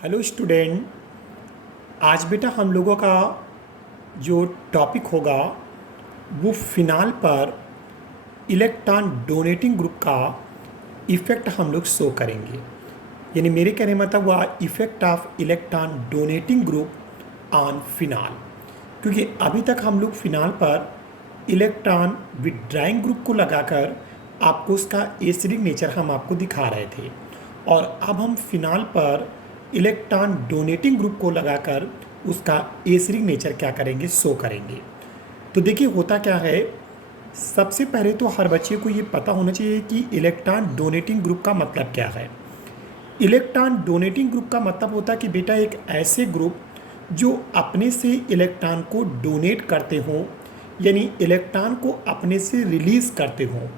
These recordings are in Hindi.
Hello student. आज बेटा हम लोगों का जो टॉपिक होगा वो फिनाल पर इलेक्ट्रॉन डोनेटिंग ग्रुप का इफ़ेक्ट हम लोग शो करेंगे। यानी मेरे कहने का मतलब हुआ effect of electron donating group on phenol. क्योंकि अभी तक हम लोग फिनाल पर इलेक्ट्रॉन विड्राइंग ग्रुप को लगाकर आपको उसका एसिडिक नेचर हम आपको दिखा रहे थे, और अब हम फिनाल पर इलेक्ट्रॉन डोनेटिंग ग्रुप को लगाकर उसका एसिडिक नेचर क्या करेंगे, शो करेंगे। तो देखिए होता क्या है, सबसे पहले तो हर बच्चे को ये पता होना चाहिए कि इलेक्ट्रॉन डोनेटिंग ग्रुप का मतलब क्या है। इलेक्ट्रॉन डोनेटिंग ग्रुप का मतलब होता है कि बेटा एक ऐसे ग्रुप जो अपने से इलेक्ट्रॉन को डोनेट करते हों, यानी इलेक्ट्रॉन को अपने से रिलीज़ करते हों,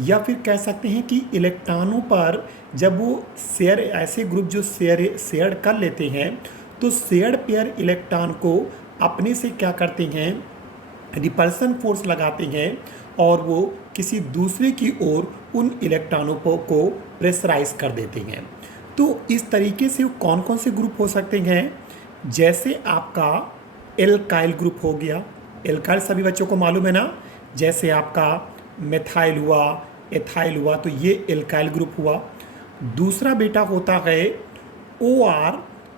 या फिर कह सकते हैं कि इलेक्ट्रॉनों पर जब वो शेयर, ऐसे ग्रुप जो शेयर कर लेते हैं, तो शेयर्ड पेयर इलेक्ट्रॉन को अपने से क्या करते हैं, रिपल्सन फोर्स लगाते हैं और वो किसी दूसरे की ओर उन इलेक्ट्रॉनों को प्रेशराइज कर देते हैं। तो इस तरीके से कौन कौन से ग्रुप हो सकते हैं, जैसे आपका एल्काइल ग्रुप हो गया। एल्काइल सभी बच्चों को मालूम है ना, जैसे आपका मेथाइल हुआ, एथाइल हुआ, तो ये एल्काइल ग्रुप हुआ। दूसरा बेटा होता है OR,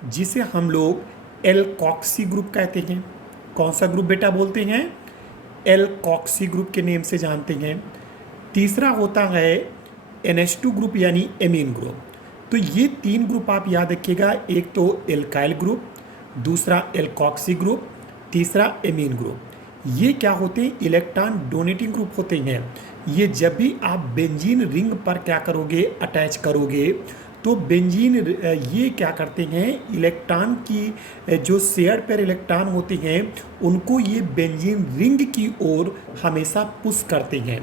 जिसे हम लोग एल्कॉक्सी ग्रुप कहते हैं। कौन सा ग्रुप बेटा बोलते हैं, एल्कॉक्सी ग्रुप के नेम से जानते हैं। तीसरा होता है NH2 ग्रुप यानी एमीन ग्रुप। तो ये तीन ग्रुप आप याद रखिएगा, एक तो एल्काइल ग्रुप, दूसरा एल्कॉक्सी ग्रुप, तीसरा एमीन ग्रुप। ये क्या होते हैं, इलेक्ट्रॉन डोनेटिंग ग्रुप होते हैं। ये जब भी आप बेंजीन रिंग पर क्या करोगे, अटैच करोगे, तो बेंजीन ये क्या करते हैं, इलेक्ट्रॉन की जो शेयर पेयर इलेक्ट्रॉन होते हैं उनको ये बेंजीन रिंग की ओर हमेशा पुश करते हैं।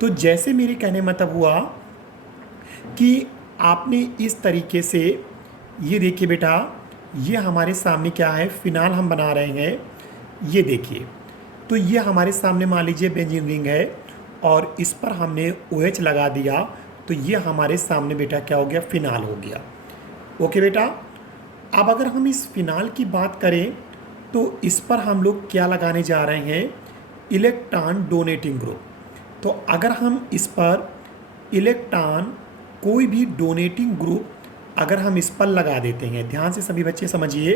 तो जैसे मेरे कहने मतलब हुआ कि आपने इस तरीके से, ये देखिए बेटा, ये हमारे सामने क्या है, फिनाल हम बना रहे हैं। ये देखिए, तो ये हमारे सामने मान लीजिए बेंजीन रिंग है और इस पर हमने OH लगा दिया, तो ये हमारे सामने बेटा क्या हो गया, फिनाल हो गया। ओके बेटा, अब अगर हम इस फिनाल की बात करें तो इस पर हम लोग क्या लगाने जा रहे हैं, इलेक्ट्रॉन डोनेटिंग ग्रुप। तो अगर हम इस पर इलेक्ट्रॉन कोई भी डोनेटिंग ग्रुप अगर हम इस पर लगा देते हैं, ध्यान से सभी बच्चे समझिए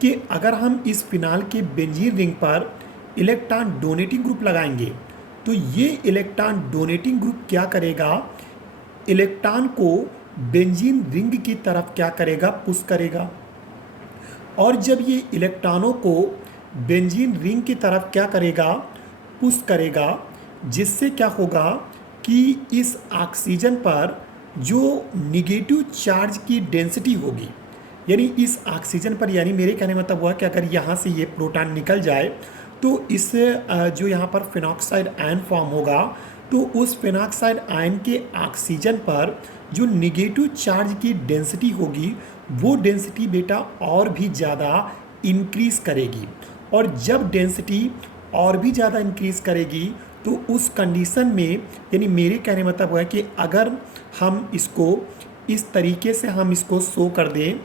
कि अगर हम इस फिनाल के बेंजीन रिंग पर इलेक्ट्रॉन डोनेटिंग ग्रुप लगाएंगे तो ये इलेक्ट्रॉन डोनेटिंग ग्रुप क्या करेगा, इलेक्ट्रॉन को बेंजीन रिंग की तरफ क्या करेगा, पुश करेगा। और जब ये इलेक्ट्रॉनों को बेंजीन रिंग की तरफ क्या करेगा, पुश करेगा, जिससे क्या होगा कि इस ऑक्सीजन पर जो निगेटिव चार्ज की डेंसिटी होगी, यानी इस ऑक्सीजन पर, यानी मेरे कहने में मतलब हुआ कि अगर यहाँ से ये प्रोटॉन निकल जाए तो इससे जो यहाँ पर फिनॉक्साइड आयन फॉर्म होगा, तो उस फिनॉक्साइड आयन के ऑक्सीजन पर जो निगेटिव चार्ज की डेंसिटी होगी वो डेंसिटी बेटा और भी ज़्यादा इंक्रीज़ करेगी। और जब डेंसिटी और भी ज़्यादा इंक्रीज़ करेगी तो उस कंडीशन में, यानी मेरे कहने मतलब है कि अगर हम इसको इस तरीके से हम इसको शो कर दें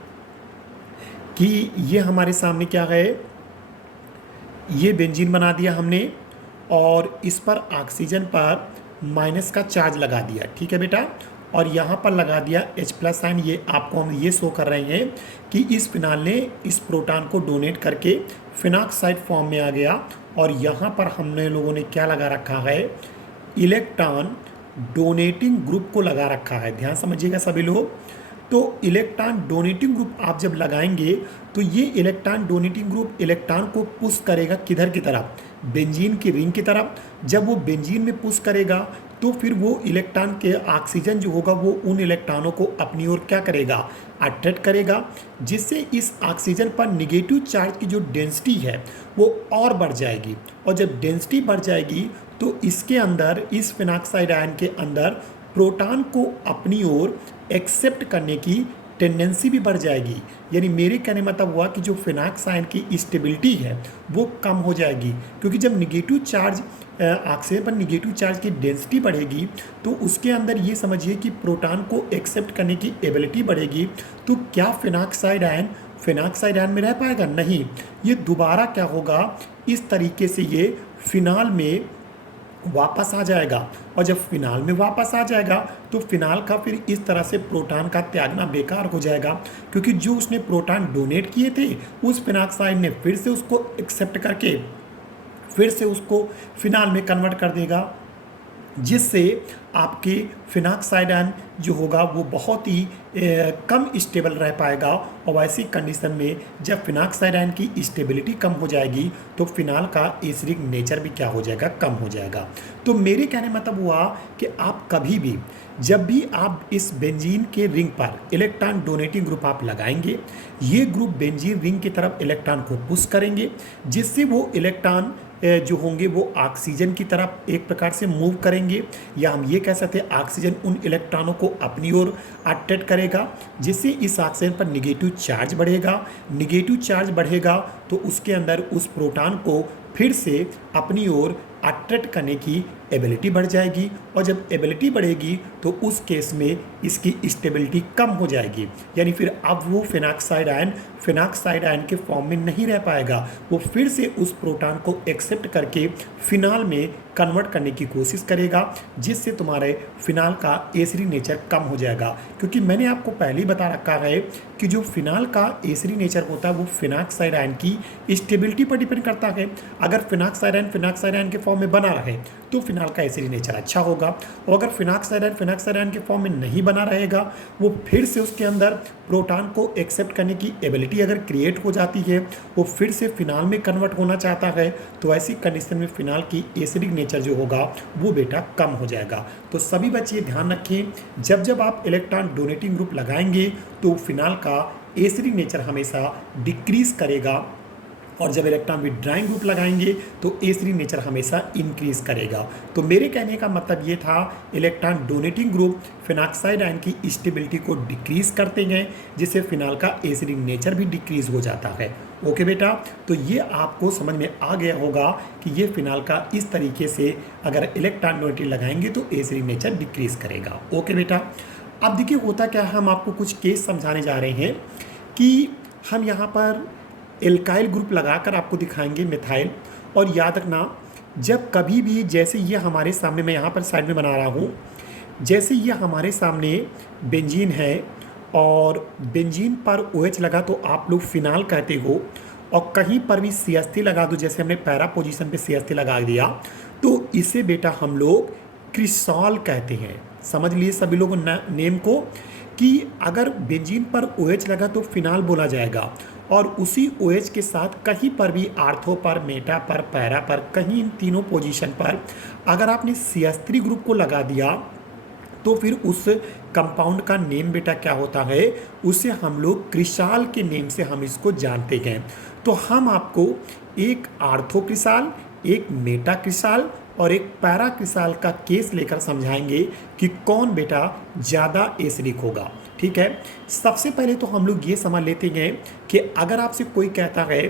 कि ये हमारे सामने क्या है, ये बेंजीन बना दिया हमने और इस पर ऑक्सीजन पर माइनस का चार्ज लगा दिया, ठीक है बेटा, और यहाँ पर लगा दिया H+ साइन। ये आपको हम ये शो कर रहे हैं कि इस फिनाल ने इस प्रोटॉन को डोनेट करके फिनॉक्साइड फॉर्म में आ गया। और यहाँ पर हमने लोगों ने क्या लगा रखा है, इलेक्ट्रॉन डोनेटिंग ग्रुप को लगा रखा है। ध्यान समझिएगा सभी लोग। तो इलेक्ट्रॉन डोनेटिंग ग्रुप आप जब लगाएंगे तो ये इलेक्ट्रॉन डोनेटिंग ग्रुप इलेक्ट्रॉन को पुश करेगा किधर की तरफ, बेंजीन की रिंग की तरफ। जब वो बेंजीन में पुश करेगा तो फिर वो इलेक्ट्रॉन के ऑक्सीजन जो होगा वो उन इलेक्ट्रॉनों को अपनी ओर क्या करेगा, अट्रैक्ट करेगा, जिससे इस ऑक्सीजन पर निगेटिव चार्ज की जो डेंसिटी है वो और बढ़ जाएगी। और जब डेंसिटी बढ़ जाएगी तो इसके अंदर, इस फिनॉक्साइड आयन के अंदर प्रोटॉन को अपनी ओर एक्सेप्ट करने की टेंडेंसी भी बढ़ जाएगी। यानी मेरे कहने मतलब हुआ कि जो फिनाक्स आयन की स्टेबिलिटी है वो कम हो जाएगी, क्योंकि जब निगेटिव चार्ज ऑक्सीजन पर निगेटिव चार्ज की डेंसिटी बढ़ेगी तो उसके अंदर ये समझिए कि प्रोटॉन को एक्सेप्ट करने की एबिलिटी बढ़ेगी। तो क्या फिनाक्साइड आयन में रह पाएगा? नहीं, ये दोबारा क्या होगा, इस तरीके से ये फिनाल में वापस आ जाएगा। और जब फिनाल में वापस आ जाएगा तो फिनाल का फिर इस तरह से प्रोटॉन का त्यागना बेकार हो जाएगा, क्योंकि जो उसने प्रोटॉन डोनेट किए थे उस फिनाक्साइड ने फिर से उसको एक्सेप्ट करके फिर से उसको फिनाल में कन्वर्ट कर देगा, जिससे आपके फिनाक्साइड आयन जो होगा वो बहुत ही कम स्टेबल रह पाएगा। और वैसी कंडीशन में जब फिनाक्साइड आयन की स्टेबिलिटी कम हो जाएगी तो फिनाल का एसिडिक नेचर भी क्या हो जाएगा, कम हो जाएगा। तो मेरे कहने मतलब हुआ कि आप कभी भी जब भी आप इस बेंजीन के रिंग पर इलेक्ट्रॉन डोनेटिंग ग्रुप आप लगाएंगे, ये ग्रुप बेंजीन रिंग की तरफ इलेक्ट्रॉन को पुश करेंगे, जिससे वो इलेक्ट्रॉन जो होंगे वो ऑक्सीजन की तरफ एक प्रकार से मूव करेंगे, या हम ये कह सकते हैं ऑक्सीजन उन इलेक्ट्रॉनों को अपनी ओर अट्रैक्ट करेगा, जिससे इस ऑक्सीजन पर निगेटिव चार्ज बढ़ेगा। निगेटिव चार्ज बढ़ेगा तो उसके अंदर उस प्रोटॉन को फिर से अपनी ओर अट्रैक्ट करने की एबिलिटी बढ़ जाएगी, और जब एबिलिटी बढ़ेगी तो उस केस में इसकी स्टेबिलिटी कम हो जाएगी। यानी फिर अब वो फिनाक्साइड आयन के फॉर्म में नहीं रह पाएगा, वो फिर से उस प्रोटॉन को एक्सेप्ट करके फिनाल में कन्वर्ट करने की कोशिश करेगा, जिससे तुम्हारे फिनाल का एसिडिक नेचर कम हो जाएगा। क्योंकि मैंने आपको पहले ही बता रखा है कि जो फिनाल का एसिडिक नेचर होता है वो फिनाक्साइड आयन की स्टेबिलिटी पर डिपेंड करता है। अगर फिनाक्साइड आयन के फॉर्म में बना रहे तो फिनाल का एसिडिक नेचर अच्छा होगा, और अगर फिनाक्साइड आयन के फॉर्म में नहीं बना रहेगा, वो फिर से उसके अंदर प्रोटॉन को एक्सेप्ट करने की एबिलिटी अगर क्रिएट हो जाती है, वो फिर से फिनाल में कन्वर्ट होना चाहता है, तो ऐसी कंडीशन में फिनाल की एसिडिक नेचर जो होगा वो बेटा कम हो जाएगा। तो सभी बच्चे ध्यान रखें, जब जब आप इलेक्ट्रॉन डोनेटिंग ग्रुप लगाएंगे तो फिनाल का एसिडिक नेचर हमेशा डिक्रीज करेगा, और जब इलेक्ट्रॉन विथड्राइंग ग्रुप लगाएंगे तो एसिडिक नेचर हमेशा इंक्रीज करेगा। तो मेरे कहने का मतलब ये था, electron donating group phenoxide ion की स्टेबिलिटी को डिक्रीज करते हैं, जिससे फिनाल का एसिडिक नेचर भी डिक्रीज हो जाता है। ओके बेटा, तो ये आपको समझ में आ गया होगा कि ये फिनाल का इस तरीके से अगर इलेक्ट्रॉन डोनेटिंग लगाएंगे तो एसिडिक नेचर डिक्रीज करेगा। ओके बेटा, अब देखिए होता क्या है, हम आपको कुछ केस समझाने जा रहे हैं कि हम यहाँ पर एल्काइल ग्रुप लगाकर आपको दिखाएंगे मिथाइल। और याद रखना, जब कभी भी जैसे ये हमारे सामने, मैं यहाँ पर साइड में बना रहा हूँ, जैसे ये हमारे सामने बेंजीन है और बेंजीन पर OH लगा तो आप लोग फिनाल कहते हो, और कहीं पर भी CH3 लगा दो, जैसे हमने पैरा पोजीशन पे CH3 लगा दिया, तो इसे बेटा हम लोग क्रिसॉल कहते हैं। समझ लिए सभी लोगों नेम को, कि अगर बेंजीन पर OH लगा तो फिनाल बोला जाएगा, और उसी OH के साथ कहीं पर भी आर्थो पर, मेटा पर, पैरा पर, कहीं इन तीनों पोजीशन पर अगर आपने CH3 ग्रुप को लगा दिया तो फिर उस कंपाउंड का नेम बेटा क्या होता है, उसे हम लोग क्रिसाल के नेम से हम इसको जानते हैं। तो हम आपको एक आर्थो क्रिसाल, एक मेटा क्रिसाल और एक पैरा क्रिसाल का केस लेकर समझाएंगे कि कौन बेटा ज़्यादा एसिडिक होगा। ठीक है, सबसे पहले तो हम लोग ये समझ लेते हैं कि अगर आपसे कोई कहता है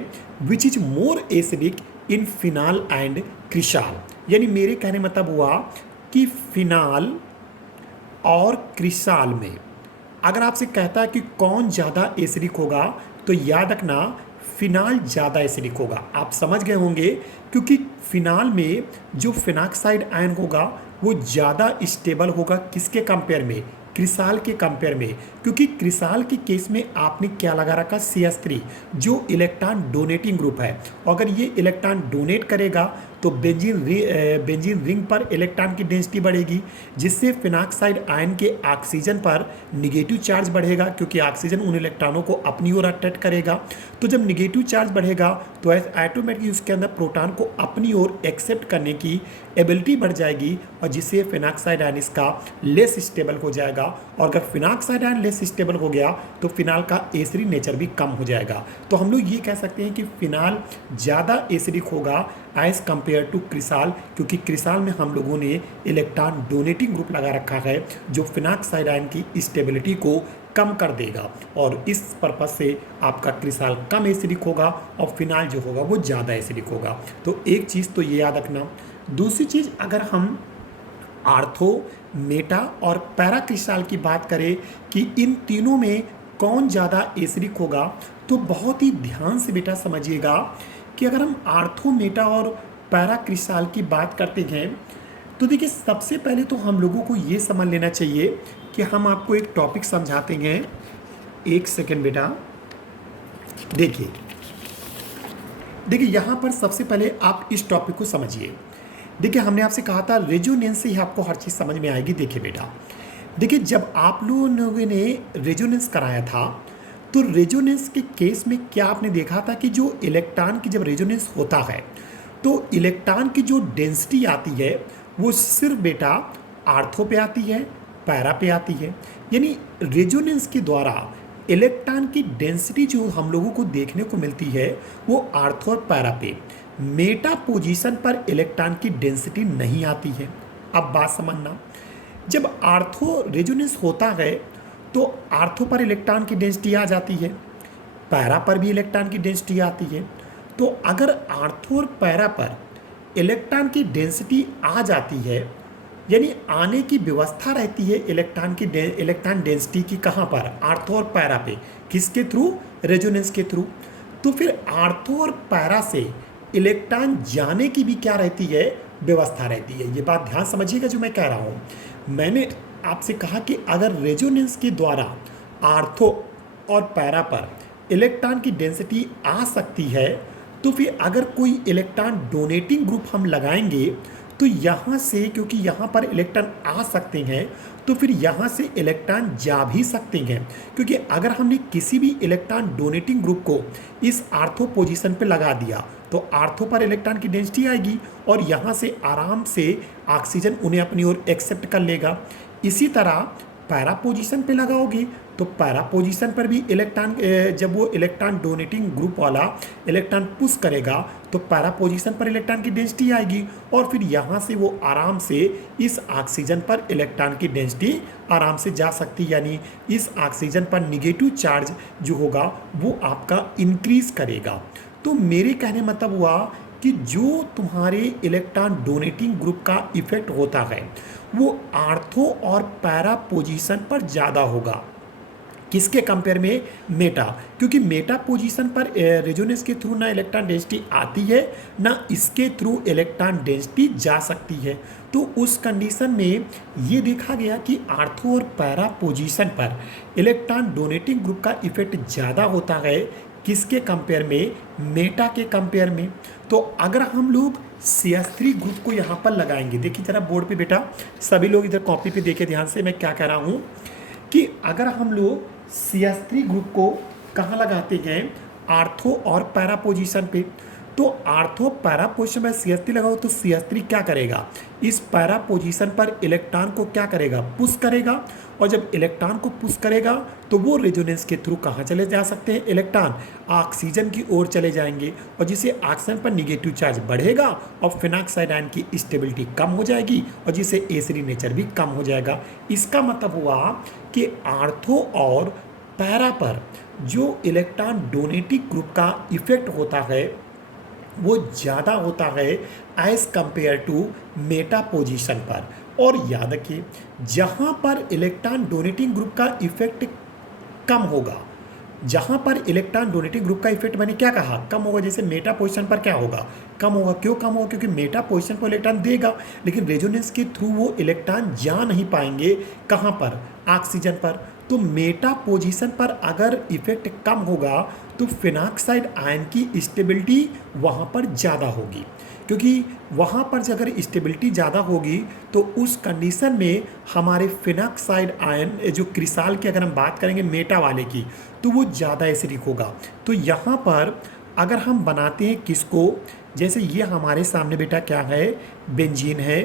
which is more acidic in phenol and cresol, यानी मेरे कहने मतलब हुआ कि फिनाल और क्रिसाल में अगर आपसे कहता है कि कौन ज़्यादा एसिडिक होगा, तो याद रखना फिनाल ज़्यादा एसिडिक होगा। आप समझ गए होंगे, क्योंकि फिनाल में जो फिनाक्साइड आयन होगा वो ज़्यादा स्टेबल होगा, किसके कंपेयर में, क्रिसाल के कंपेयर में। क्योंकि क्रिसाल के केस में आपने क्या लगा रखा, CH3 जो इलेक्ट्रॉन डोनेटिंग ग्रुप है। अगर ये इलेक्ट्रॉन डोनेट करेगा तो बेंजीन रिंग पर इलेक्ट्रॉन की डेंसिटी बढ़ेगी, जिससे फिनाक्साइड आयन के ऑक्सीजन पर निगेटिव चार्ज बढ़ेगा, क्योंकि ऑक्सीजन उन इलेक्ट्रॉनों को अपनी ओर अट्रैक्ट करेगा। तो जब निगेटिव चार्ज बढ़ेगा तो ऑटोमेटिकली उसके अंदर प्रोटॉन को अपनी ओर एक्सेप्ट करने की एबिलिटी बढ़ जाएगी, और जिससे फिनाक्साइड आयन इसका लेस स्टेबल हो जाएगा। और अगर फिनाक्साइड आयन लेस स्टेबल हो गया तो फिनाल का एसिडिक नेचर भी कम हो जाएगा। तो हम लोग ये कह सकते हैं कि फिनाल ज़्यादा एसिडिक होगा एज कंपेयर टू क्रिसाल, क्योंकि क्रिसाल में हम लोगों ने इलेक्ट्रॉन डोनेटिंग ग्रुप लगा रखा है जो फिनाक्साइड आयन की स्टेबिलिटी को कम कर देगा और इस पर्पज से आपका क्रिसाल कम एसिडिक होगा और फिनाल जो होगा वो ज़्यादा एसिडिक होगा। तो एक चीज़ तो ये याद रखना। दूसरी चीज़, अगर हम आर्थो, मेटा और पैरा क्रिस्टल की बात करें कि इन तीनों में कौन ज़्यादा एसिडिक होगा, तो बहुत ही ध्यान से बेटा समझिएगा कि अगर हम आर्थो, मेटा और पैरा क्रिस्टल की बात करते हैं तो देखिए, सबसे पहले तो हम लोगों को ये समझ लेना चाहिए कि हम आपको एक टॉपिक समझाते हैं। एक सेकेंड बेटा, देखिए यहाँ पर सबसे पहले आप इस टॉपिक को समझिए। देखिए, हमने आपसे कहा था रेजोनेंस से ही आपको हर चीज़ समझ में आएगी। देखिए बेटा, देखिए जब आप लोगों ने रेजोनेंस कराया था तो रेजोनेंस के केस में क्या आपने देखा था कि जो इलेक्ट्रॉन की जब रेजोनेंस होता है तो इलेक्ट्रॉन की जो डेंसिटी आती है वो सिर्फ बेटा आर्थो पे आती है, पैरा पे आती है। यानी रेजोनेंस के द्वारा इलेक्ट्रॉन की डेंसिटी जो हम लोगों को देखने को मिलती है वो आर्थो और पैरा पे। मेटा पोजीशन पर इलेक्ट्रॉन की डेंसिटी नहीं आती है। अब बात समझना, जब आर्थो रेजोनेंस होता है तो आर्थो पर इलेक्ट्रॉन की डेंसिटी आ जाती है, पैरा पर भी इलेक्ट्रॉन की डेंसिटी आती है। तो अगर आर्थो और पैरा पर इलेक्ट्रॉन की डेंसिटी आ जाती है, यानी आने की व्यवस्था रहती है इलेक्ट्रॉन डेंसिटी की, कहाँ पर? आर्थो और पैरा पे। किसके थ्रू? रेजोनेंस के थ्रू। तो फिर आर्थो और पैरा से इलेक्ट्रॉन जाने की भी क्या रहती है? व्यवस्था रहती है। ये बात ध्यान समझिएगा जो मैं कह रहा हूँ। मैंने आपसे कहा कि अगर रेजोनेंस के द्वारा आर्थो और पैरा पर इलेक्ट्रॉन की डेंसिटी आ सकती है तो फिर अगर कोई इलेक्ट्रॉन डोनेटिंग ग्रुप हम लगाएंगे तो यहाँ से, क्योंकि यहाँ पर इलेक्ट्रॉन आ सकते हैं तो फिर यहाँ से इलेक्ट्रॉन जा भी सकते हैं। क्योंकि अगर हमने किसी भी इलेक्ट्रॉन डोनेटिंग ग्रुप को इस आर्थो पोजीशन पे लगा दिया तो आर्थो पर इलेक्ट्रॉन की डेंसिटी आएगी और यहाँ से आराम से ऑक्सीजन उन्हें अपनी ओर एक्सेप्ट कर लेगा। इसी तरह पैरा पोजीशन पे लगाओगे तो पैरा पोजीशन पर भी इलेक्ट्रॉन, जब वो इलेक्ट्रॉन डोनेटिंग ग्रुप वाला इलेक्ट्रॉन पुश करेगा तो पैरा पोजीशन पर इलेक्ट्रॉन की डेंसिटी आएगी और फिर यहाँ से वो आराम से इस ऑक्सीजन पर इलेक्ट्रॉन की डेंसिटी आराम से जा सकती है। यानी इस ऑक्सीजन पर निगेटिव चार्ज जो होगा वो आपका इंक्रीज करेगा। तो मेरे कहने मतलब हुआ कि जो तुम्हारे इलेक्ट्रॉन डोनेटिंग ग्रुप का इफेक्ट होता है वो आर्थो और पैरा पोजीशन पर ज़्यादा होगा। किसके कंपेयर में? मेटा। क्योंकि मेटा पोजीशन पर रेजोनेंस के थ्रू ना इलेक्ट्रॉन डेंसिटी आती है ना इसके थ्रू इलेक्ट्रॉन डेंसिटी जा सकती है। तो उस कंडीशन में ये देखा गया कि आर्थो और पैरा पोजीशन पर इलेक्ट्रॉन डोनेटिंग ग्रुप का इफेक्ट ज़्यादा होता है। किसके कंपेयर में? मेटा के कंपेयर में। तो अगर हम लोग CH3 ग्रुप को यहाँ पर लगाएंगे, देखिए जरा बोर्ड पे बेटा, सभी लोग इधर कॉपी पे देखे ध्यान से मैं क्या कह रहा हूँ कि अगर हम लोग CH3 ग्रुप को कहाँ लगाते हैं? आर्थो और पैरा पोजीशन पे। तो आर्थो पैरा पोजीशन में CH3 लगाओ तो CH3 क्या करेगा? इस पैरा पोजीशन पर इलेक्ट्रॉन को क्या करेगा? पुश करेगा। और जब इलेक्ट्रॉन को पुश करेगा तो वो रेजोनेंस के थ्रू कहाँ चले जा सकते हैं? इलेक्ट्रॉन ऑक्सीजन की ओर चले जाएंगे और जिससे ऑक्सीजन पर निगेटिव चार्ज बढ़ेगा और फिनॉक्साइड आयन की स्टेबिलिटी कम हो जाएगी और जिससे एसिडिक नेचर भी कम हो जाएगा। इसका मतलब हुआ कि आर्थो और पैरा पर जो इलेक्ट्रॉन डोनेटिंग ग्रुप का इफेक्ट होता है वो ज़्यादा होता है as compare to meta position पर। और याद रखिए, जहाँ पर इलेक्ट्रॉन डोनेटिंग ग्रुप का इफेक्ट कम होगा, जहाँ पर इलेक्ट्रॉन डोनेटिंग ग्रुप का इफेक्ट मैंने क्या कहा? कम होगा। जैसे मेटा पोजीशन पर क्या होगा? कम होगा। क्यों कम होगा? क्योंकि मेटा पोजीशन पर इलेक्ट्रॉन देगा लेकिन रेजोनेंस के थ्रू वो इलेक्ट्रॉन जा नहीं पाएंगे। कहाँ पर? ऑक्सीजन पर। तो मेटा पोजीशन पर अगर इफेक्ट कम होगा तो फिनॉक्साइड आयन की स्टेबिलिटी वहाँ पर ज़्यादा होगी। क्योंकि वहाँ पर अगर स्टेबिलिटी ज़्यादा होगी तो उस कंडीशन में हमारे फिनॉक्साइड आयन जो क्रिस्टल की अगर हम बात करेंगे मेटा वाले की तो वो ज़्यादा एसिडिक होगा। तो यहाँ पर अगर हम बनाते हैं किसको, जैसे ये हमारे सामने बेटा क्या है? बेंजीन है।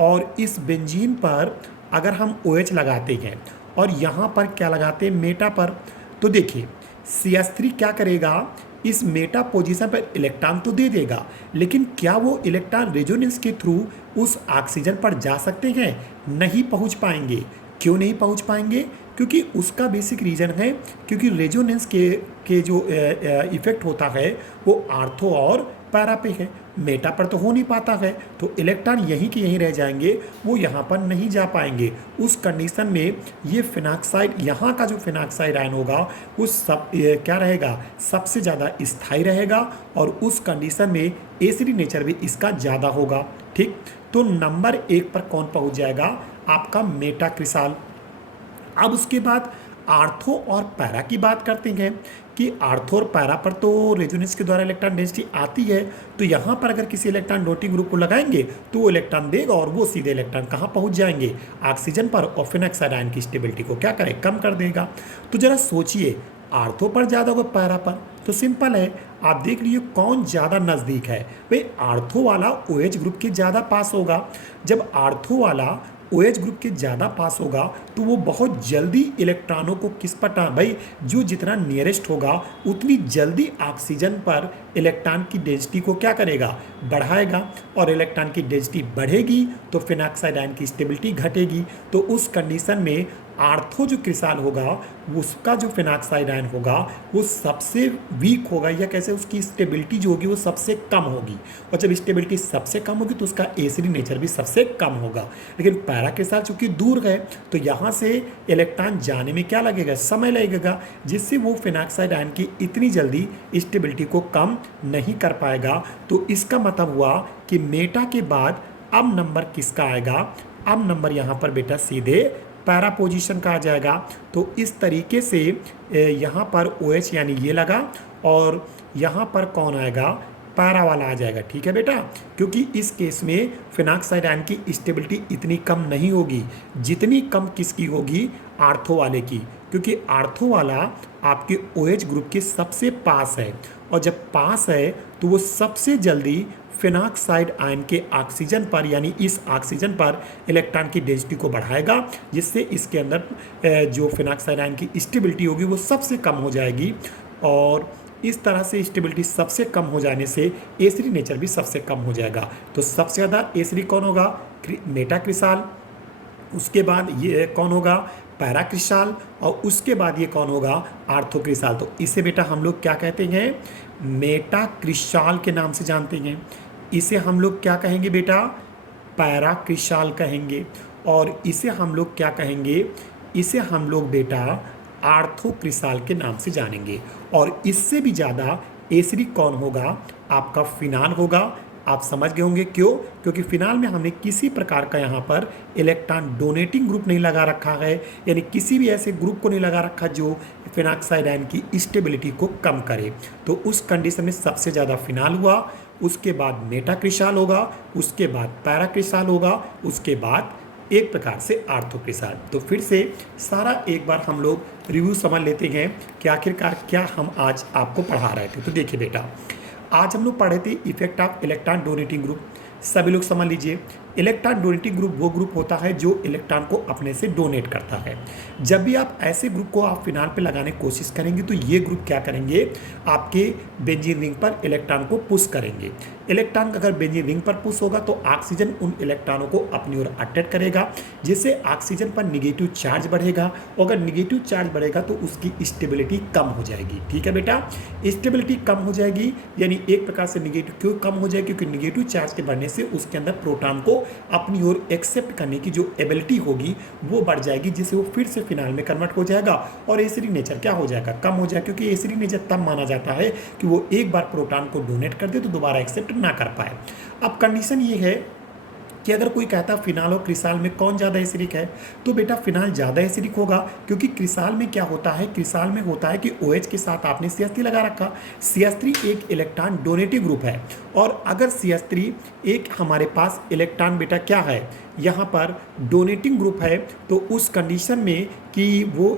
और इस बेंजीन पर अगर हम OH लगाते हैं और यहाँ पर क्या लगाते हैं? मेटा पर। तो देखिए CH3 क्या करेगा? इस मेटा पोजीशन पर इलेक्ट्रॉन तो दे देगा लेकिन क्या वो इलेक्ट्रॉन रेजोनेंस के थ्रू उस ऑक्सीजन पर जा सकते हैं? नहीं पहुंच पाएंगे। क्यों नहीं पहुंच पाएंगे? क्योंकि उसका बेसिक रीज़न है क्योंकि रेजोनेंस के जो इफेक्ट होता है वो आर्थो और पैरा पे है, मेटा पर तो हो नहीं पाता है, तो इलेक्ट्रॉन यहीं के यहीं रह जाएंगे, वो यहाँ पर नहीं जा पाएंगे। उस कंडीशन में ये फिनाक्साइड, यहाँ का जो फिनाक्साइड आयन होगा वो क्या रहेगा, सबसे ज़्यादा स्थायी रहेगा और उस कंडीशन में एसिडिक नेचर भी इसका ज़्यादा होगा। ठीक, तो नंबर 1 पर कौन पहुँच जाएगा, आपका मेटाक्रिसाल। अब उसके बाद आर्थो और पैरा की बात करते हैं कि आर्थो और पैरा पर तो रेजोनेंस के द्वारा इलेक्ट्रॉन डेंसिटी आती है, तो यहाँ पर अगर किसी इलेक्ट्रॉन डोनेटिंग ग्रुप को लगाएंगे तो वो इलेक्ट्रॉन देगा और वो सीधे इलेक्ट्रॉन कहाँ पहुँच जाएंगे, ऑक्सीजन पर, और फिनाक्साइड आयन की स्टेबिलिटी को क्या करे, कम कर देगा। तो जरा सोचिए, आर्थो पर ज़्यादा होगा पैरा पर, तो सिंपल है, आप देख लीजिए कौन ज़्यादा नज़दीक है। भाई आर्थो वाला OH ग्रुप के ज़्यादा पास होगा। जब आर्थो वाला OH ग्रुप के ज़्यादा पास होगा तो वो बहुत जल्दी इलेक्ट्रॉनों को किस पर भाई जो जितना नियरेस्ट होगा उतनी जल्दी ऑक्सीजन पर इलेक्ट्रॉन की डेंसिटी को क्या करेगा, बढ़ाएगा, और इलेक्ट्रॉन की डेंसिटी बढ़ेगी तो फिनाक्साइड आयन की स्टेबिलिटी घटेगी। तो उस कंडीशन में आर्थो जो क्रिसाल होगा उसका जो फिनाक्साइड आयन होगा वो सबसे वीक होगा, या कैसे उसकी स्टेबिलिटी जो होगी वो सबसे कम होगी, और जब स्टेबिलिटी सबसे कम होगी तो उसका एसिडिक नेचर भी सबसे कम होगा। लेकिन पैरा क्रिसाल चूंकि दूर है तो यहाँ से इलेक्ट्रॉन जाने में क्या लगेगा, समय लगेगा, जिससे वो फिनाक्साइड आयन की इतनी जल्दी स्टेबिलिटी को कम नहीं कर पाएगा। तो इसका मतलब हुआ कि मेटा के बाद अब नंबर किसका आएगा, अब नंबर यहाँ पर बेटा सीधे पैरा पोजीशन का आ जाएगा। तो इस तरीके से यहाँ पर OH यानी ये लगा और यहाँ पर कौन आएगा, पैरा वाला आ जाएगा। ठीक है बेटा, क्योंकि इस केस में फिनाक्साइड आयन की स्टेबिलिटी इतनी कम नहीं होगी जितनी कम किसकी होगी, आर्थो वाले की, क्योंकि आर्थो वाला आपके OH ग्रुप के सबसे पास है, और जब पास है तो वो सबसे जल्दी फिनाक्साइड आयन के ऑक्सीजन पर, यानी इस ऑक्सीजन पर इलेक्ट्रॉन की डेंसिटी को बढ़ाएगा, जिससे इसके अंदर जो फिनाक्साइड आयन की स्टेबिलिटी होगी वो सबसे कम हो जाएगी, और इस तरह से स्टेबिलिटी सबसे कम हो जाने से एसिडिक नेचर भी सबसे कम हो जाएगा। तो सबसे ज़्यादा एसिडिक कौन होगा, मेटाक्रिसाल, उसके बाद ये कौन होगा, पैराक्रिसाल, और उसके बाद ये कौन होगा, आर्थोक्रिसाल। तो इसे बेटा हम लोग क्या कहते हैं, मेटाक्रिसाल के नाम से जानते हैं। इसे हम लोग क्या कहेंगे बेटा, पैराक्रिसाल कहेंगे, और इसे हम लोग क्या कहेंगे, इसे हम लोग बेटा आर्थोक्रिसाल के नाम से जानेंगे। और इससे भी ज़्यादा एसिडिक कौन होगा, आपका फिनाल होगा। आप समझ गए होंगे क्यों, क्योंकि फिनाल में हमने किसी प्रकार का यहाँ पर इलेक्ट्रॉन डोनेटिंग ग्रुप नहीं लगा रखा है, यानी किसी भी ऐसे ग्रुप को नहीं लगा रखा जो फिनाक्साइड आयन की स्टेबिलिटी को कम करे। तो उस कंडीशन में सबसे ज़्यादा फिनाल हुआ, उसके बाद मेटाक्रिसाल होगा, उसके बाद पैराक्रिसाल होगा, उसके बाद एक प्रकार से आर्थोक्रिसाल। तो फिर से सारा एक बार हम लोग रिव्यू समझ लेते हैं कि आखिरकार क्या हम आज आपको पढ़ा रहे थे। तो देखिए बेटा, आज हम लोग पढ़े थे effect of electron donating group. सभी लोग समझ लीजिए, इलेक्ट्रॉन डोनेटिंग ग्रुप वो ग्रुप होता है जो इलेक्ट्रॉन को अपने से डोनेट करता है। जब भी आप ऐसे ग्रुप को आप फिनाल पे लगाने की कोशिश करेंगे तो ये ग्रुप क्या करेंगे, आपके बेंजीन रिंग पर इलेक्ट्रॉन को पुश करेंगे। इलेक्ट्रॉन अगर बेंजीन रिंग पर पुश होगा तो ऑक्सीजन उन इलेक्ट्रॉनों को अपनी ओर अट्रैक्ट करेगा, जिससे ऑक्सीजन पर निगेटिव चार्ज बढ़ेगा, और अगर निगेटिव चार्ज बढ़ेगा तो उसकी स्टेबिलिटी कम हो जाएगी। ठीक है बेटा, स्टेबिलिटी कम हो जाएगी, यानी एक प्रकार से निगेटिव क्यों कम हो जाएगी, क्योंकि निगेटिव चार्ज के बढ़ने से उसके अंदर प्रोटॉन को अपनी ओर एक्सेप्ट करने की जो एबिलिटी होगी वो बढ़ जाएगी, जिससे वो फिर से फिनाल में कन्वर्ट हो जाएगा और एसिडिक नेचर क्या हो जाएगा, कम हो जाएगा। क्योंकि एसिडिक नेचर तब माना जाता है कि वो एक बार प्रोटॉन को डोनेट कर दे तो दोबारा एक्सेप्ट ना कर पाए। अब कंडीशन ये है कि अगर कोई कहता है फिनाल और क्रिसाल में कौन ज़्यादा एसिडिक है, तो बेटा फिनाल ज़्यादा एसिडिक होगा, क्योंकि क्रिसाल में क्या होता है, क्रिसाल में होता है कि OH के साथ आपने CH3 लगा रखा। CH3 एक इलेक्ट्रॉन डोनेटिव ग्रुप है, और अगर CH3 एक हमारे पास इलेक्ट्रॉन बेटा क्या है, यहाँ पर डोनेटिंग ग्रुप है, तो उस कंडीशन में कि वो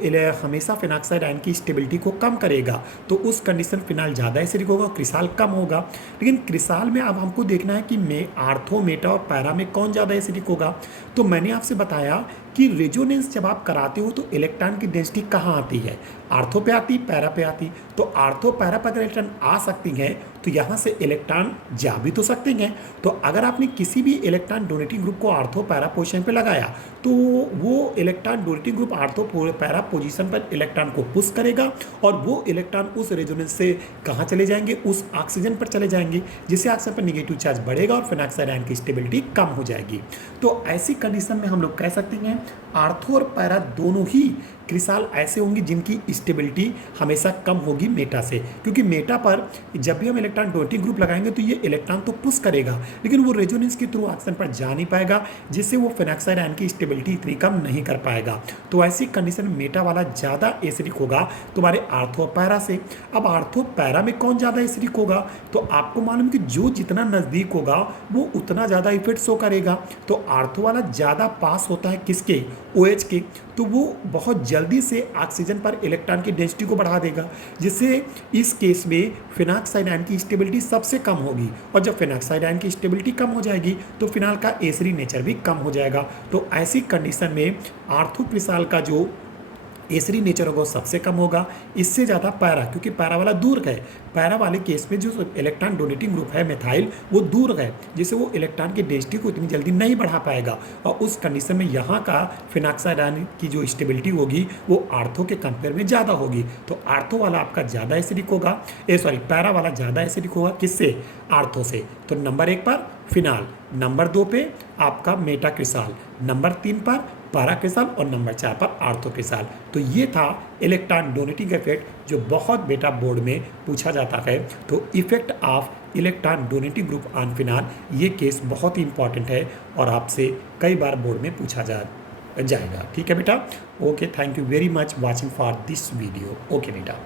हमेशा फिनाक्साइड आयन की स्टेबिलिटी को कम करेगा, तो उस कंडीशन फिनाल ज़्यादा एसिडिक होगा, क्रिसाल कम होगा। लेकिन क्रिसाल में अब हमको देखना है कि आर्थो, मेटा और पैरा में कौन ज़्यादा एसिडिक होगा। तो मैंने आपसे बताया कि रेजोनेंस जब आप कराते हो तो इलेक्ट्रॉन की डेंसिटी कहाँ आती है, आर्थो पे आती, पैरा पे आती। तो आर्थो पैरा पर अगर इलेक्ट्रॉन आ सकती हैं तो यहाँ से इलेक्ट्रॉन जा भी तो सकते हैं। तो अगर आपने किसी भी इलेक्ट्रॉन डोनेटिंग ग्रुप को आर्थो पैरा पोजीशन पे लगाया तो वो electron donating group ortho para position पर इलेक्ट्रॉन को पुश करेगा और वो इलेक्ट्रॉन उस रेजोनेंस से कहाँ चले जाएंगे, उस ऑक्सीजन पर चले जाएंगे, जिससे ऑक्सीजन पर नेगेटिव चार्ज बढ़ेगा और फिनॉक्साइड आयन की स्टेबिलिटी कम हो जाएगी। तो ऐसी कंडीशन में हम लोग कह सकते हैं आर्थो और पैरा दोनों ही क्रिस्टल ऐसे होंगी जिनकी स्टेबिलिटी हमेशा कम होगी मेटा से, क्योंकि मेटा पर जब भी हम इलेक्ट्रॉन डोनेटिंग ग्रुप लगाएंगे तो ये इलेक्ट्रॉन तो पुश करेगा लेकिन वो रेजोनेंस के थ्रू ऑक्सीजन पर जा नहीं पाएगा, जिससे वो फिनॉक्साइड आयन की स्टेबिलिटी इतनी कम नहीं कर पाएगा। तो ऐसी कंडीशन में मेटा वाला ज़्यादा एसिडिक होगा तुम्हारे आर्थो पैरा से। अब आर्थो पैरा में कौन ज़्यादा एसिडिक होगा, तो आपको मालूम कि जो जितना नज़दीक होगा वो उतना ज़्यादा इफेक्ट शो करेगा। तो आर्थो वाला ज़्यादा पास होता है किसके, OH के, तो वो बहुत जल्दी से ऑक्सीजन पर इलेक्ट्रॉन की डेंसिटी को बढ़ा देगा, जिससे इस केस में फिनॉक्साइड आयन की स्टेबिलिटी सबसे कम होगी। और जब फिनॉक्साइड आयन की स्टेबिलिटी कम हो जाएगी तो फिनाल का एसिडिक नेचर भी कम हो जाएगा। तो ऐसी कंडीशन में आर्थो क्रिस्टल का जो एसिडिक नेचर होगा वो सबसे कम होगा, इससे ज़्यादा पैरा, क्योंकि पैरा वाला दूर गए। पैरा वाले केस में जो इलेक्ट्रॉन डोनेटिंग ग्रुप है मिथाइल वो दूर गए, जिससे वो इलेक्ट्रॉन की डेंसिटी को इतनी जल्दी नहीं बढ़ा पाएगा और उस कंडीशन में यहाँ का फिनॉक्साइड आयन की जो स्टेबिलिटी होगी वो आर्थो के कंपेयर में ज़्यादा होगी। तो आर्थो वाला आपका ज़्यादा एसिडिक होगा, पैरा वाला ज़्यादा एसिडिक होगा किससे, आर्थो से। तो नंबर 1 पर फिनाल, नंबर 2 पे आपका मेटा क्रिस्टल, नंबर 3 पर पैरा क्रिस्टल और नंबर 4 पर आर्थो क्रिस्टल। तो ये था इलेक्ट्रॉन डोनेटिंग इफेक्ट जो बहुत बेटा बोर्ड में पूछा जाता है। तो effect of electron donating group on phenol, ये केस बहुत ही इंपॉर्टेंट है और आपसे कई बार बोर्ड में पूछा जाएगा। ठीक है बेटा, okay, thank you very much watching for this video. Okay बेटा।